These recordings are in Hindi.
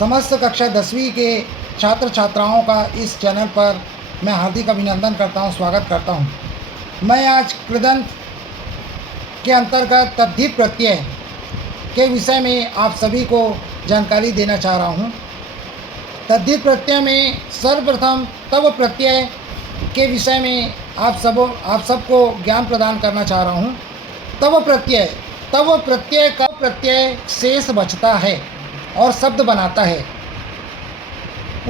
समस्त कक्षा 10वीं के छात्र छात्राओं का इस चैनल पर मैं हार्दिक अभिनंदन करता हूं, स्वागत करता हूं। मैं आज कृदंत के अंतर्गत तद्धित प्रत्यय के विषय में आप सभी को जानकारी देना चाह रहा हूं। तद्धित प्रत्यय में सर्वप्रथम तव प्रत्यय के विषय में आप सबको ज्ञान प्रदान करना चाह रहा हूं। तव प्रत्यय का प्रत्यय शेष बचता है और शब्द बनाता है।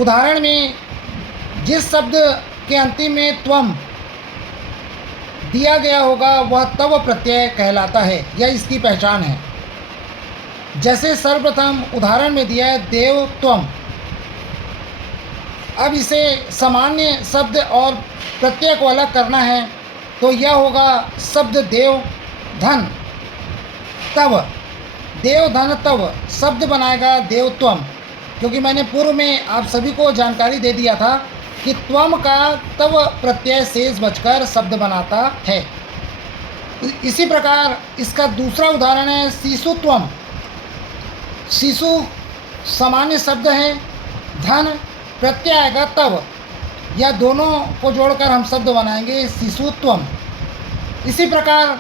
उदाहरण में जिस शब्द के अंतिम में त्वम दिया गया होगा वह तव प्रत्यय कहलाता है, यह इसकी पहचान है। जैसे सर्वप्रथम उदाहरण में दिया है देव त्वम। अब इसे सामान्य शब्द और प्रत्यय को अलग करना है तो यह होगा शब्द देव धन तव। देव धन तव शब्द बनाएगा देव त्वम, क्योंकि मैंने पूर्व में आप सभी को जानकारी दे दिया था कि त्वम का तव प्रत्यय शेष बचकर शब्द बनाता है। इसी प्रकार इसका दूसरा उदाहरण है शिशु त्वम। शिशु सामान्य शब्द है, धन प्रत्यय आएगा तव, या दोनों को जोड़कर हम शब्द बनाएंगे शिशुत्वम। इसी प्रकार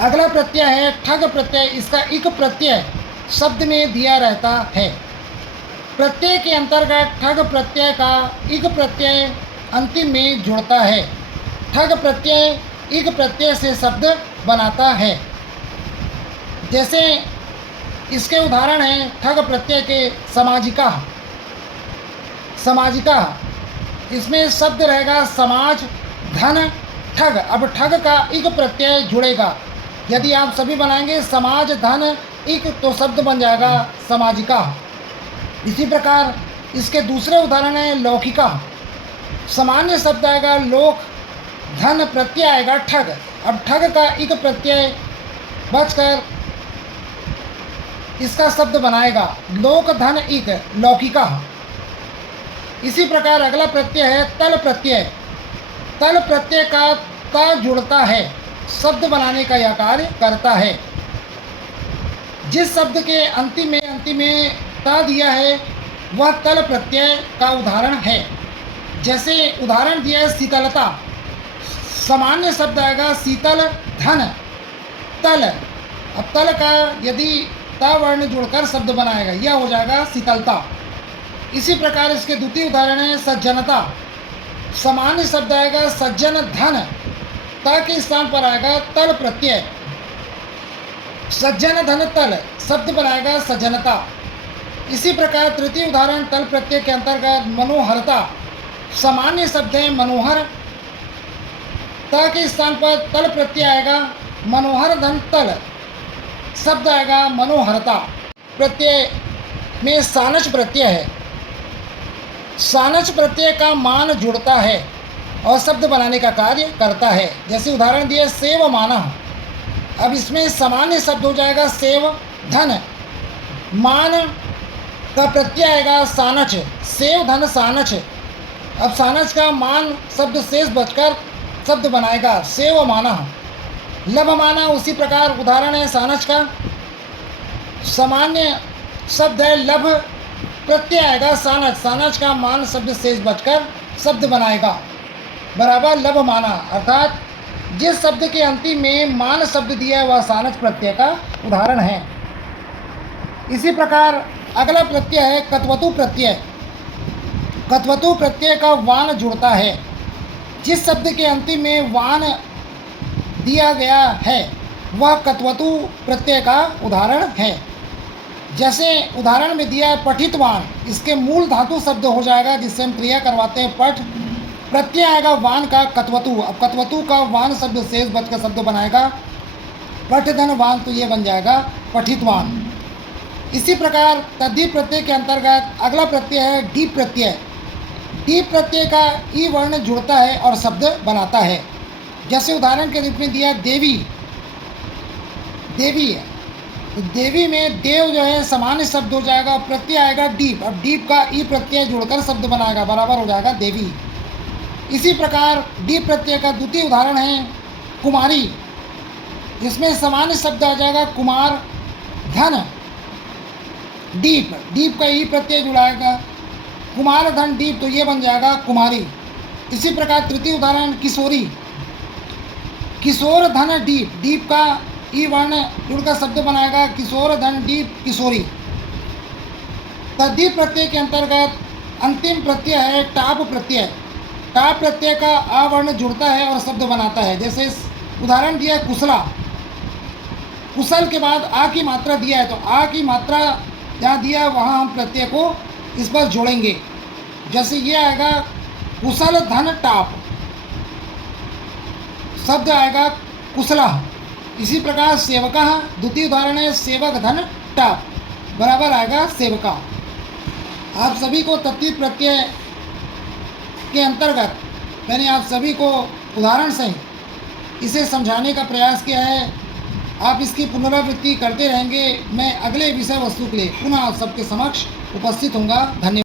अगला प्रत्यय है ठग प्रत्यय। इसका इक प्रत्यय शब्द में दिया रहता है। प्रत्यय के अंतर्गत ठग प्रत्यय का इक प्रत्यय अंतिम में जुड़ता है। ठग प्रत्यय इक प्रत्यय से शब्द बनाता है। जैसे इसके उदाहरण हैं ठग प्रत्यय के समाजिका। समाजिका इसमें शब्द रहेगा समाज धन ठग। अब ठग का इक प्रत्यय जुड़ेगा। यदि आप सभी बनाएंगे समाज धन इक तो शब्द बन जाएगा समाजिका। इसी प्रकार इसके दूसरे उदाहरण है लौकिका। सामान्य शब्द आएगा लोक, धन प्रत्यय आएगा ठग। अब ठग का इक प्रत्यय बचकर इसका शब्द बनाएगा लोक धन इक लौकिका। इसी प्रकार अगला प्रत्यय है तल प्रत्यय। तल प्रत्यय का ता जुड़ता है, शब्द बनाने का यह कार्य करता है। जिस शब्द के अंतिम में ता दिया है वह तल प्रत्यय का उदाहरण है। जैसे उदाहरण दिया है शीतलता। सामान्य शब्द आएगा शीतल धन तल। अब तल का यदि ता वर्ण जुड़कर शब्द बनाएगा यह हो जाएगा शीतलता। इसी प्रकार इसके द्वितीय उदाहरण है सज्जनता। सामान्य शब्द आएगा सज्जन धन, ता के स्थान पर आएगा तल प्रत्यय। सज्जन धन तल शब्द बनाएगा सज्जनता। इसी प्रकार तृतीय उदाहरण तल प्रत्यय के अंतर्गत मनोहरता। सामान्य शब्द है मनोहर, ता के स्थान पर तल प्रत्यय आएगा मनोहर धन तल, शब्द आएगा मनोहरता। प्रत्यय में सानच प्रत्यय है। सानच प्रत्यय का मान जुड़ता है और शब्द बनाने का कार्य करता है। जैसे उदाहरण दिए सेव माना। अब इसमें सामान्य शब्द हो जाएगा सेव धन, मान का प्रत्यय आएगा सानच, सेव धन सानच। अब सानच का मान शब्द शेष बचकर शब्द बनाएगा सेव माना। लभ माना उसी प्रकार उदाहरण है सानच का। सामान्य शब्द है लभ, प्रत्यय आएगा सानच, सानच का मान शब्द शेष बचकर शब्द बनाएगा बराबर लभ माना। अर्थात जिस शब्द के अंतिम में मान शब्द दिया है वह सानच प्रत्यय का उदाहरण है। इसी प्रकार अगला प्रत्यय है कत्वतु प्रत्यय। कत्वतु प्रत्यय का वान जुड़ता है। जिस शब्द के अंतिम में वान दिया गया है वह कत्वतु प्रत्यय का उदाहरण है। जैसे उदाहरण में दिया है पठितवान। इसके मूल धातु शब्द हो जाएगा जिससे हम क्रिया करवाते हैं पठ, प्रत्यय आएगा वान का कत्वतु। अब कत्वतु का वान शब्द शेष बचकर शब्द बनाएगा पठ धन वान, तो ये बन जाएगा पठितवान। इसी प्रकार तद्धित प्रत्यय के अंतर्गत अगला प्रत्यय है डीप प्रत्यय। डीप प्रत्यय का ई वर्ण जुड़ता है और शब्द बनाता है। जैसे उदाहरण के रूप में दिया देवी। देवी है तो देवी में देव जो है सामान्य शब्द हो जाएगा, प्रत्यय आएगा डीप। अब डीप का ई प्रत्यय जुड़कर शब्द बनाएगा बराबर हो जाएगा देवी। इसी प्रकार डीप प्रत्यय का द्वितीय उदाहरण है कुमारी। इसमें सामान्य शब्द आ जाएगा कुमार धन, दीप, दीप का ई प्रत्यय जुड़ाएगा, कुमार धन दीप, तो ये बन जाएगा कुमारी। इसी प्रकार तृतीय उदाहरण किशोरी, किशोर धन दीप, दीप का ई वर्ण जुड़कर शब्द बनाएगा किशोर धन दीप किशोरी। तद्दीप प्रत्यय के अंतर्गत अंतिम प्रत्यय है टाप प्रत्यय। टाप प्रत्यय का आ वर्ण जुड़ता है और शब्द बनाता है। जैसे उदाहरण दिया है कुशला, कुशल के बाद आ की मात्रा दिया है, तो आ की मात्रा जहाँ दिया है वहाँ हम प्रत्यय को इस पर जोड़ेंगे। जैसे ये आएगा कुशल धन टाप, शब्द आएगा कुशला। इसी प्रकार सेवका, द्वितीय उदाहरण है सेवक धन टाप, बराबर आएगा सेवका। आप सभी को तद्दीप प्रत्यय के अंतर्गत मैंने आप सभी को उदाहरण सहित इसे समझाने का प्रयास किया है। आप इसकी पुनरावृत्ति करते रहेंगे। मैं अगले विषय वस्तु के लिए पुनः आप सबके समक्ष उपस्थित होऊंगा। धन्यवाद।